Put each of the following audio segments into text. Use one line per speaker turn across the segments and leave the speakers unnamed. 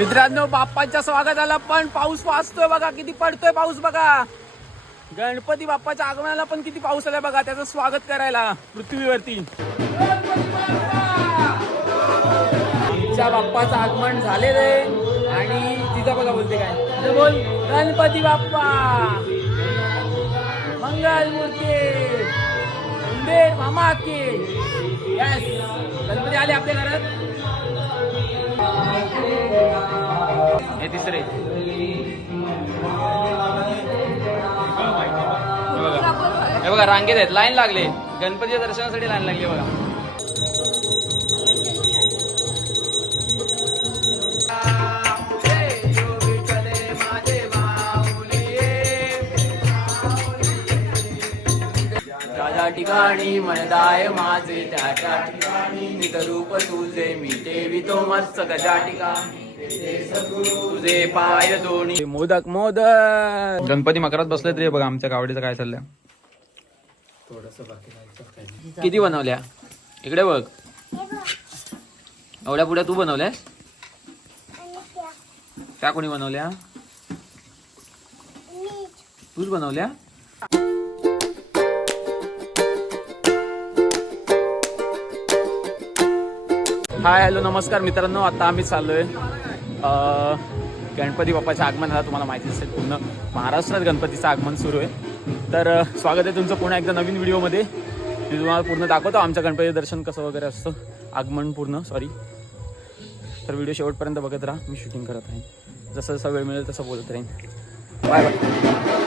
मित्रांनो बाप्पाच्या स्वागताला पण पाऊस वाचतोय बघा किती पडतोय पाऊस बघा. गणपती बाप्पाच्या आगमनाला पण किती पाऊस आलाय बघा त्याचं स्वागत करायला पृथ्वीवरती. आमच्या बाप्पाचं आगमन झालेलं आहे. आणि तिचा बघा बोलते काय? बोल गणपती बाप्पा. मंगल मूर्ती. मामा के. यस गणपती आले आपल्या घरात. हे तिसरे. हे बघा रांगेत आहेत. लाईन लागले. गणपतीच्या दर्शनासाठी लाईन लागली बघा. ठिकाणी म्हणताय माझे त्या ठिकाणी. नित रूप तुझे मी देवी तो मस्त गजा ठिकाणी. तुझे पाय दोन्ही. मोदक मोदक. गणपती मकरात बसले तरी बघा आमच्या गावडीचं काय चाललंय. किती बनवल्या? इकडे बघ. एवढ्या पुढे तू बनवल्यास? त्या कोणी बनवल्या? तूच बनवल्या? हाय हॅलो नमस्कार मित्रांनो आता आम्ही चाललोय गणपती बाप्पाच्या आगमनाला तुम्हाला माहिती असेल पूर्ण महाराष्ट्रात गणपतीचं आगमन सुरू आहे. तर स्वागत आहे तुमचं पुन्हा एकदा नवीन व्हिडिओमध्ये. मी तुम्हाला पूर्ण दाखवतो आमच्या गणपती दर्शन कसं वगैरे असतं. आगमन पूर्ण सॉरी तर व्हिडिओ शेवटपर्यंत बघत राहा मी शूटिंग करत राहीन. जसं जसं वेळ मिळेल तसं बोलत राहीन. बाय बाय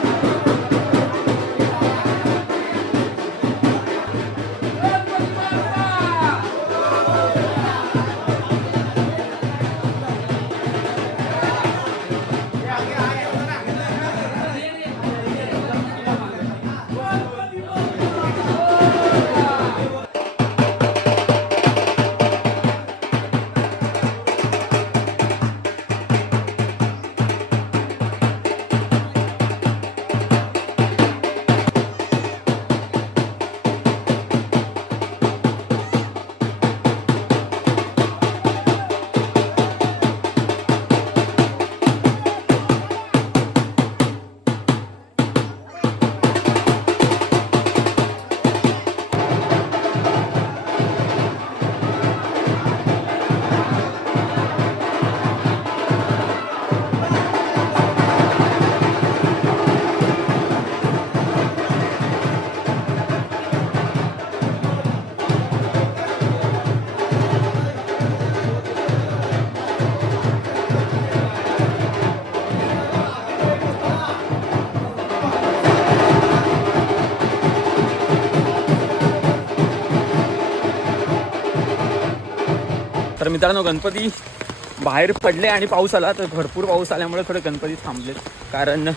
मित्रांनो गणपती बाहेर पडले आणि पाऊस आला तर भरपूर पाऊस आल्यामुळे थोडे गणपती थांबले कारण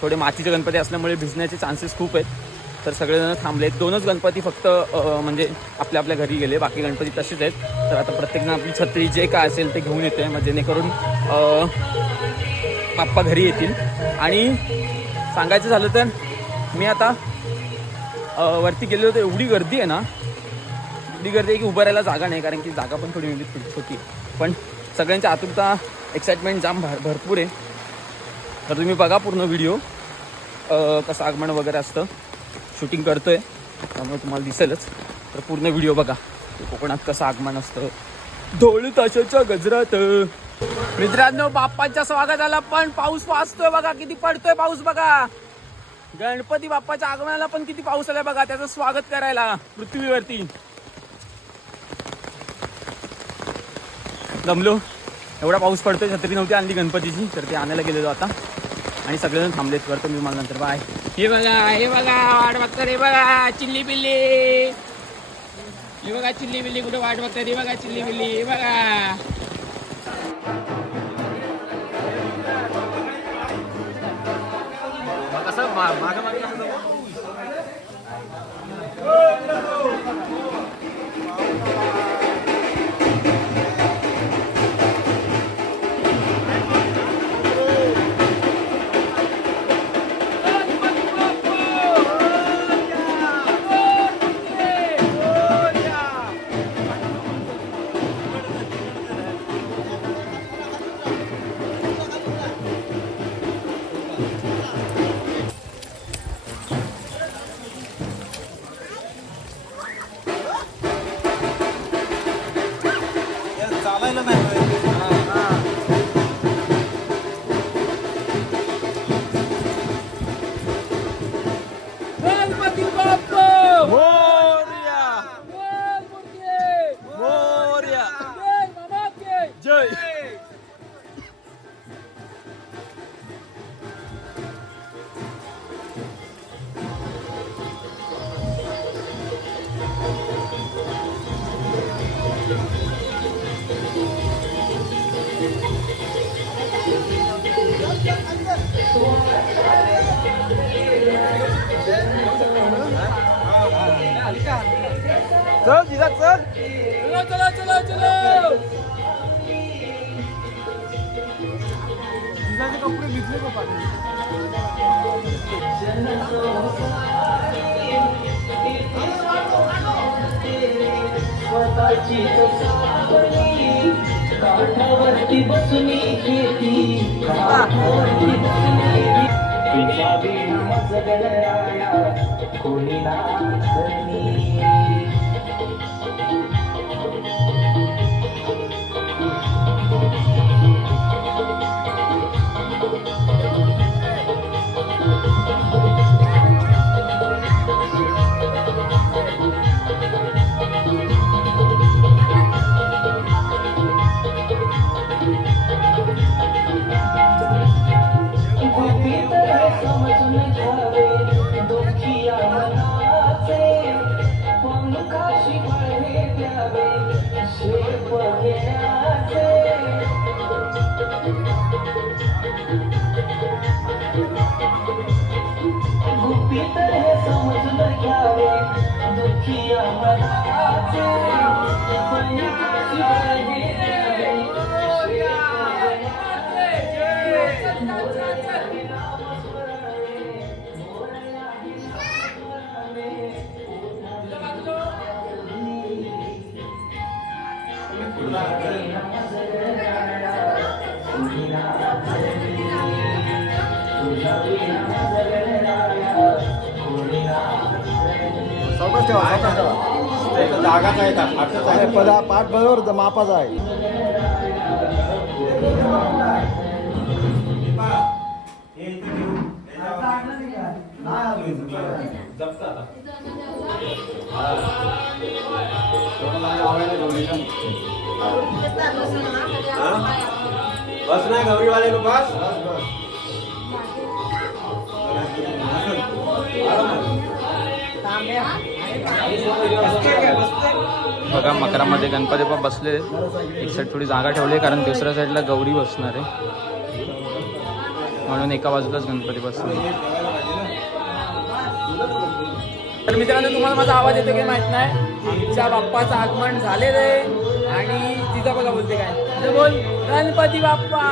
थोडे मातीचे गणपती असल्यामुळे भिजण्याचे चान्सेस खूप आहेत. तर सगळेजण थांबले दोनच गणपती फक्त म्हणजे आपल्या आपल्या घरी गेले. बाकी गणपती तसेच आहेत. तर आता प्रत्येकजण आपली छत्री जे काय असेल ते घेऊन येते मग जेणेकरून अं, बाप्पा घरी येतील. आणि सांगायचं झालं तर मी आता वरती गेलेलो तर एवढी गर्दी आहे ना गर्दी आहे की उभं राहायला जागा नाही कारण की जागा पण थोडी म्हणजे थोडी छोटी पण सगळ्यांची आतुरता एक्साइटमेंट जाम भर भरपूर आहे. तर तुम्ही बघा पूर्ण व्हिडिओ कसं आगमन वगैरे असतं. शूटिंग करतोय. त्यामुळे तुम्हाला दिसेलच. तर पूर्ण व्हिडिओ बघा. कोकणात कसं आगमन असतं. ढोल ताशाच्या गजरात. मित्रांनो बाप्पाच्या स्वागताला पण पाऊस वाचतोय बघा. किती पडतोय पाऊस बघा. गणपती बाप्पाच्या आगमनाला पण किती पाऊस आलाय बघा. त्याचं स्वागत करायला पृथ्वीवरती. दमलो एवढा पाऊस पडतोय छत्री नव्हती आणली गणपतीची तर ते आणायला गेलेलो आता. आणि सगळेजण थांबलेत करतो मी मला नंतर बाय. हे बघा हे बघा वाट बघतात हे बघा चिल्ली बिल्ली हे बघा चिल्ली बिल्ली कुठे वाट बघतात हे बघा चिल्ली बिल्ली हे बघा. चल जिजा चल. चलो चलो चलो चलो. जिजाचे कपडे भिजले बाबा
काठावरती बसुनी खेती काठावरती बसली तुझ्या मजगळ्या कोणी ना
सावकाश ठेवा ठेवा.
जागाच आहे का आहे.
पदा पाठ बरोबर मापाचा आहे.
बस ना गौरी वाले को पास।
बघा मकरामध्ये गणपती बाप्पा बसले. एक साईड थोडी जागा ठेवली कारण दुसऱ्या साईडला गौरी बसणार आहे. म्हणून एका बाजूलाच गणपती बसणार तर मित्रांनो तुम्हाला माझा आवाज येतो की माहीत नाही. आमच्या बाप्पाचं आगमन झालेलं आहे. आणि तिचा बघा बोलते काय? बोल गणपती बाप्पा.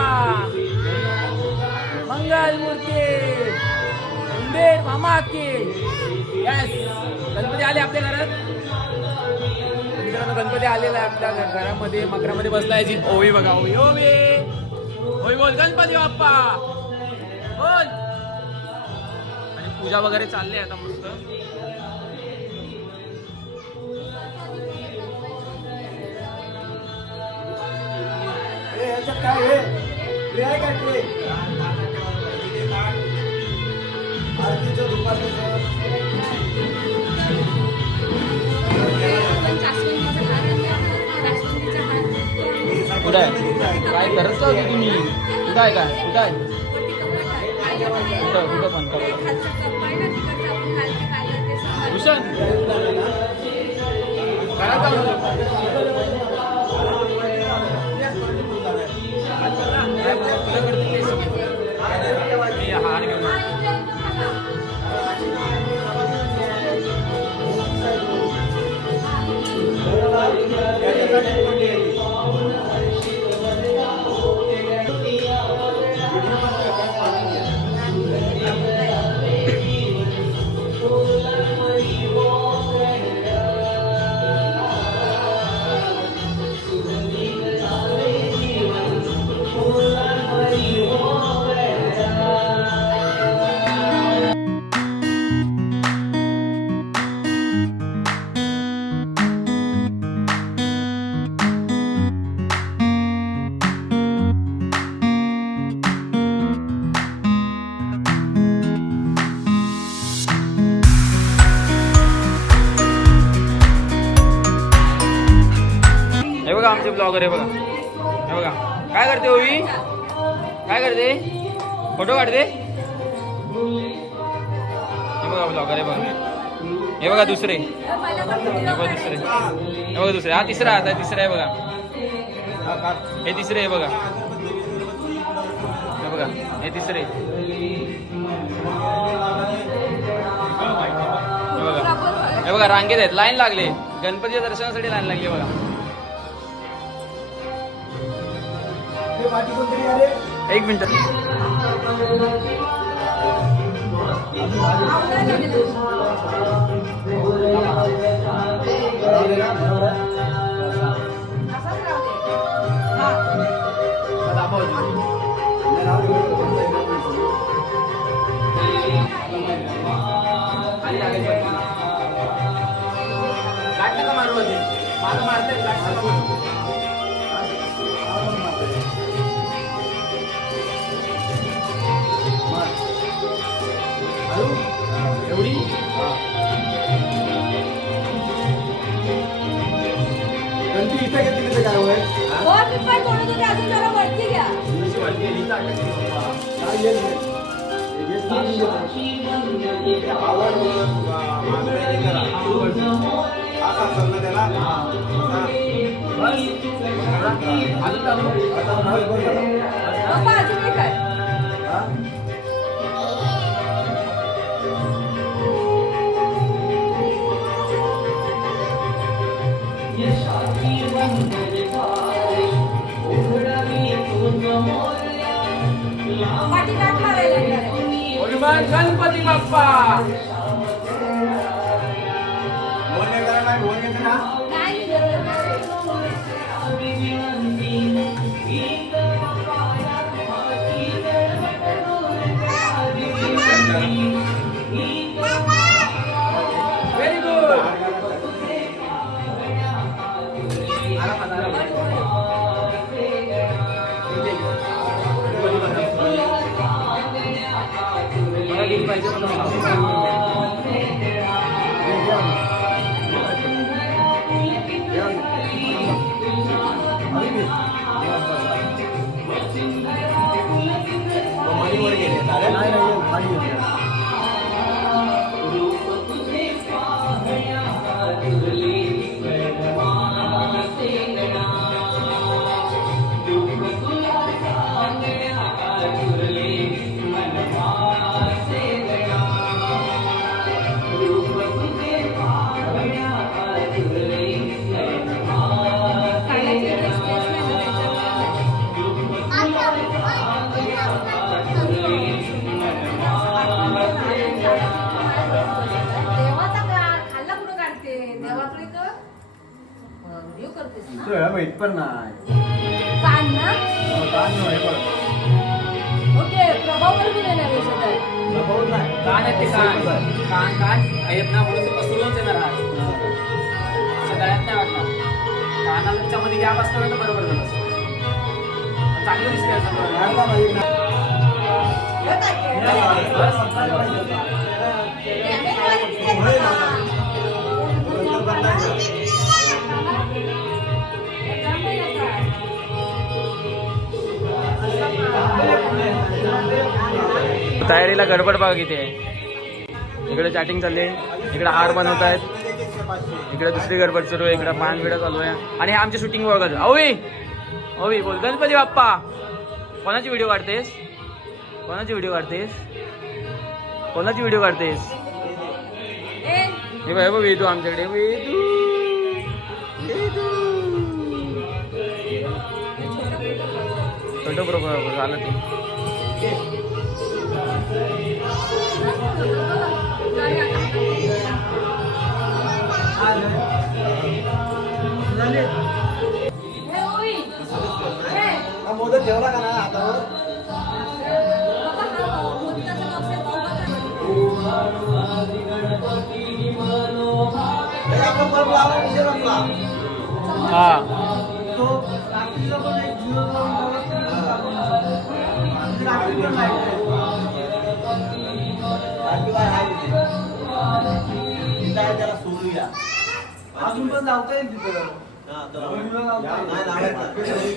मंगल मूर्ती. उंदेर मामा के यस गणपती आले आपल्या घरात? मित्रांनो गणपती आलेला आहे आपल्या घ- घरामध्ये मकरामध्ये बसलायची ओवी बघा ओवी. ओवी. होय बोल. गणपती बाप्पा. बोल. आणि पूजा वगैरे चालली आहे आता मस्त.
अरे याच्यात काय आहे? ट्रे आहे काय ट्रे आरतीच्या दुपारचं
कुठं आहे? काय करत का होती तुम्ही? कुठं आहे का? कुठं आहे? कुठं कुठं पण भूषण काय चालू. वगैरे बघा. हे बघा. काय करते ओवी? काय करते? फोटो काढते? हे बघा ब्लॉगर हे बघा. हे बघा दुसरे. हे बघा दुसरे. हे बघा दुसरे. हा तिसरा आता तिसरा आहे बघा. हे तिसरे आहे बघा. हे बघा. हे तिसरे. हे बघा. हे बघा रांगेत आहेत. लाईन लागले. गणपतीच्या दर्शनासाठी लाईन लागली बघा. एक मिनट.
अजून
श्रीमान गणपती बाप्पा. तयारीला गडबड बघा इथे. इकडे चॅटिंग चालली आहे. इकडे हार बनवत आहेत इकडे दुसरी गडबड सुरू आहे. इकडे पान बिडा चालू आहे. आणि आमची शूटिंग बघत अवी हो, ओवी बोल गणपती बाप्पा कोणाची व्हिडिओ काढतेस? कोणाची व्हिडिओ काढतेस? कोणाची व्हिडिओ काढतेस? हे बाय वेदू आमच्याकडे. वेदू! वेदू! छोटं बरोबर झालं ते.
Yeah.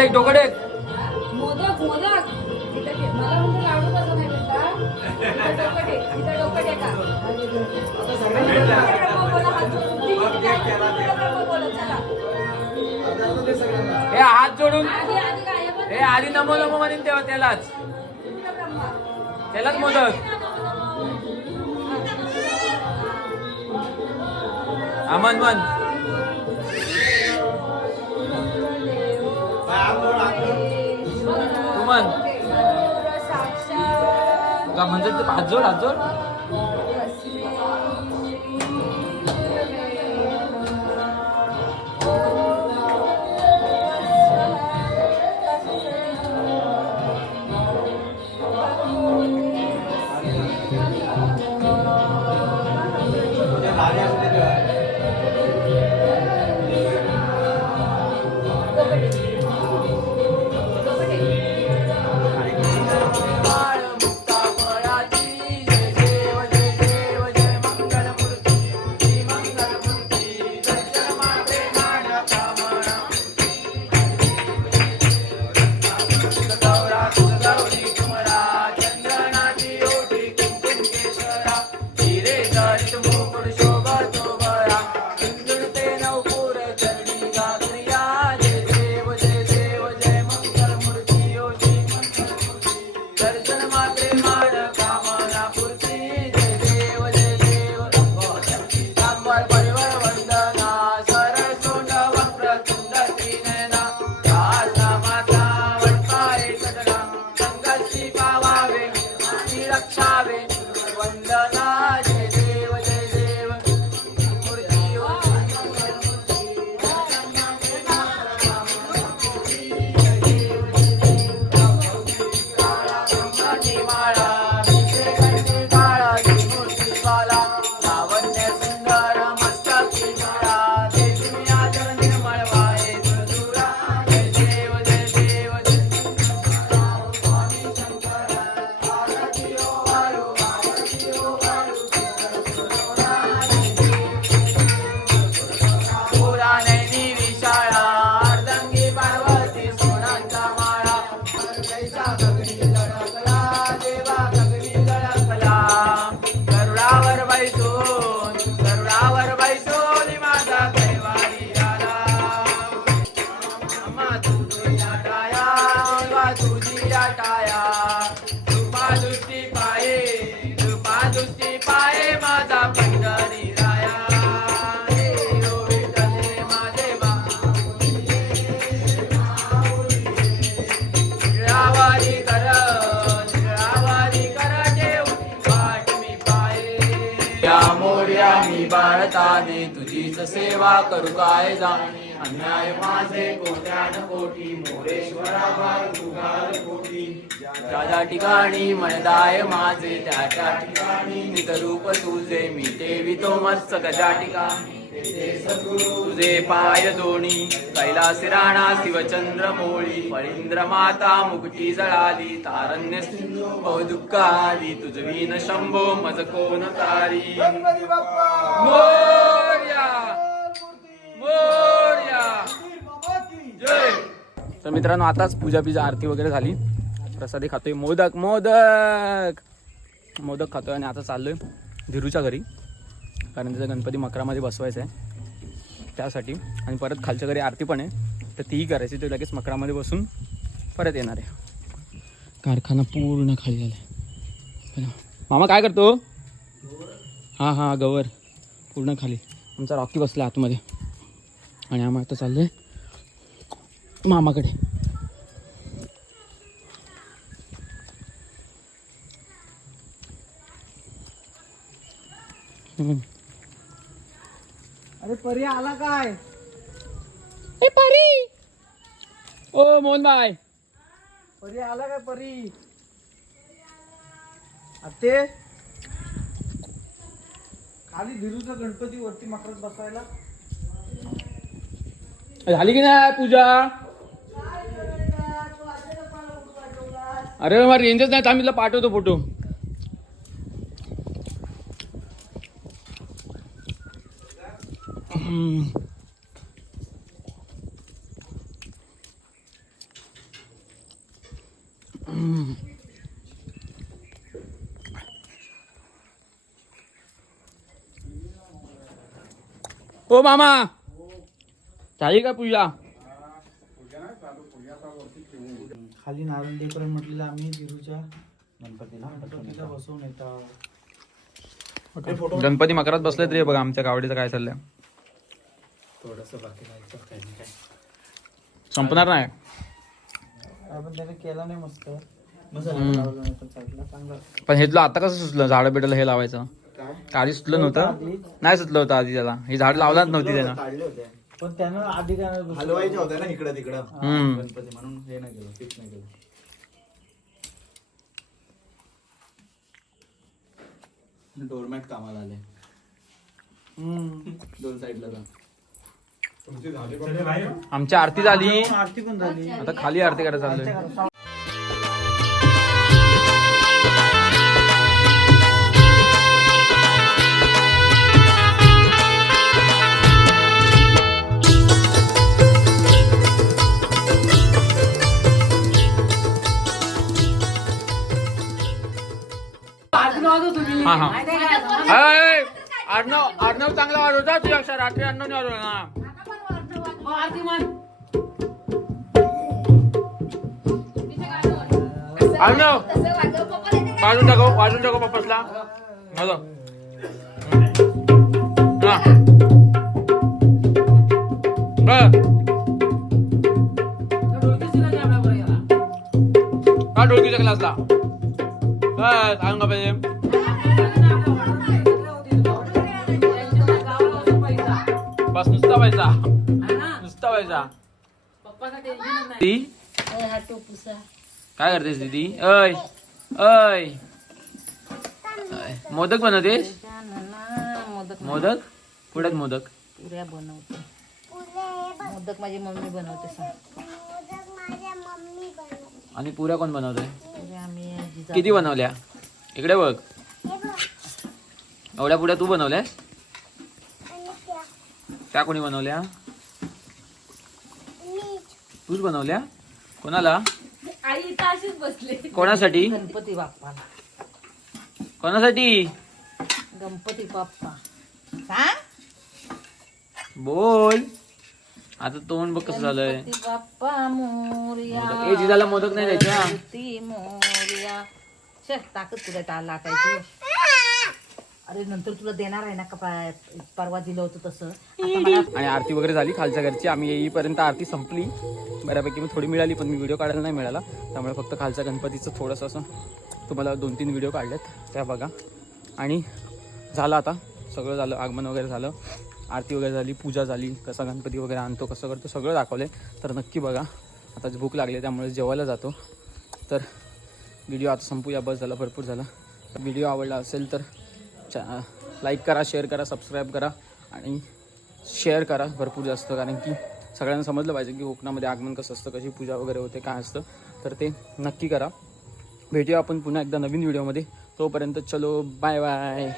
डोकडेक डोकडेक.
मोदक मोदक.
हे हात जोडून. हे आधी नमो नमो म्हणून तेव्हा त्यालाच. त्यालाच मोदक. अमन मन का? म्हणजे हात जोड हात जोड तुझीच सेवा करू काय जाणी अन्याय माझे कोट्यान कोटी ज्या ठिकाणी मनदाय माझे त्याच्या ठिकाणी नितरूप तुझे. मी देवी तो मस्त गजा ठिकाणी तुझे पाय दोणी कैलासी राणा शिवचंद्र मोळी फळींद्र माता मुकुटी जळाली तारण्य सिंधू बहुदुःख आली तुझवीन शंभो मज कोण तारी मोरया! जय! तर मित्रांनो आताच पूजा बिजा आरती वगैरे झाली. प्रसादी खातोय मोदक मोदक! मोदक खातोय आणि आता चाललोय धीरूच्या घरी. कारण त्याचा गणपती मकरामध्ये बसवायचा आहे त्यासाठी. आणि परत खालच्या घरी आरती पण आहे. तर तीही करायची ते लगेच मकरामध्ये बसून परत येणार आहे. कारखाना पूर्ण खाली झाला मामा काय करतो? हां हां गवर. पूर्ण खाली. आमचा रॉकी बसला आतमध्ये. आणि आम्ही आता चाललोय मामाकडे. हम्म.
अरे परी आला काय?
ए परी! ओ मोहन भाई.
परी आला काय परी? ते? खाली धीरूचा गणपती वरती मकरात बसायला.
झाली की नाही पूजा? अरे मला रेंजच नाही आम्ही तुला पाठवतो फोटो ओ मामा। झाली का पूजा?
खाली नारंगीपर्यंत म्हटलेलं आम्ही धीरूच्या गणपतीला. बसवून येतात
गणपती मकरात बसलेत रे बघा आमच्या गावडीचं काय चाललंय.
थोडस बाकी राहायचं काही नाही काय
संपणार नाही?
आपण त्याने केला नाही मस्त.
हम्म.
नाही पण साईडला
पण हे तुला आता कसं सुचलं? झाडं बिडाला हे लावायचं.
काय
आधी सुचलं नव्हतं? नाही सुचलं होतं आधी त्याला. ही झाड लावलाच नव्हती त्यानं.
काढले होते
पण त्यानं आधी
ना इकडं तिकडं.
हा,
हम्म.
गणपती म्हणून हे नाही केलं फिक्स नाही केलं.
डोरमॅट कामाला आले.
हम्म.
दोन साईडला जा
आमची आरती झाली.
आरती पण झाली?
आता खाली आरती करायला चाललोय. हा हा. अय, आडनाव आडनाव चांगला वाढवता तुझ्या अक्षर रात्री अण्णाने वाढवलं ना. आडनाव. वाजून टाको वाजून टाको पप्पासला. हॅलो हा. बर का ढोलकीच्या क्लासला. बस सांगा पाहिजे बस नुसता व्हायचा नुसता व्हायचा ती? काय करतेस दीदी? अय अय अय. मोदक बनवतेस? मोदक? पुढ्यात मोदक?
पुऱ्या बनवते. मोदक माझी मम्मी बनवते सांग.
आणि पुऱ्या कोण बनवतोय?
पुऱ्या आम्ही जिजा-
किती बनवल्या? इकडे बघ. एवढ्या पुढ्या तू बनवल्यास? त्या कोणी बनवल्या? तूच बनवल्या? कोणाला?
आई इथं अशीच बसले.
कोणासाठी?
गणपती बाप्पाला.
कोणासाठी?
गणपती बाप्पा. सांग
बोल. आता तोंड बघ कसं झालंय.
गणपती बाप्पा मोरया.
ए, जिजाला मोदक नाही द्यायचे.
गणपती मोरया. शे ताकद तुला टाळ लाटायची. अरे नंतर तुला देणार आहे ना का परवा दिलं होतं तसं?
आणि आरती वगैरे झाली खालच्या घरची. आम्ही येईपर्यंत आरती संपली. बऱ्यापैकी मी थोडी मिळाली पण मी व्हिडिओ काढायला नाही मिळाला. त्यामुळे फक्त खालच्या गणपतीचं थोडंसं असं तुम्हाला दोन तीन व्हिडिओ काढलेत. त्या बघा. आणि झालं आता. सगळं झालं. आगमन वगैरे झालं. आरती वगैरे झाली पूजा झाली. कसा गणपती वगैरे आणतो कसं करतो सगळं दाखवलं आहे तर नक्की बघा. आता भूक लागली आहे, त्यामुळे जेवायला जातो. तर व्हिडिओ आता संपूया. बस झाला भरपूर झाला. व्हिडिओ आवडला असेल तर चा लाईक करा शेअर करा सबस्क्राईब करा आणि शेअर करा भरपूर जास्त कारण की सगळ्यांना समजलं पाहिजे की कोकणामध्ये आगमन कसं असतं कशी पूजा वगैरे होते काय असतं. तर ते नक्की करा. भेटूया आपण पुन्हा एकदा नवीन व्हिडिओमध्ये तोपर्यंत चलो बाय बाय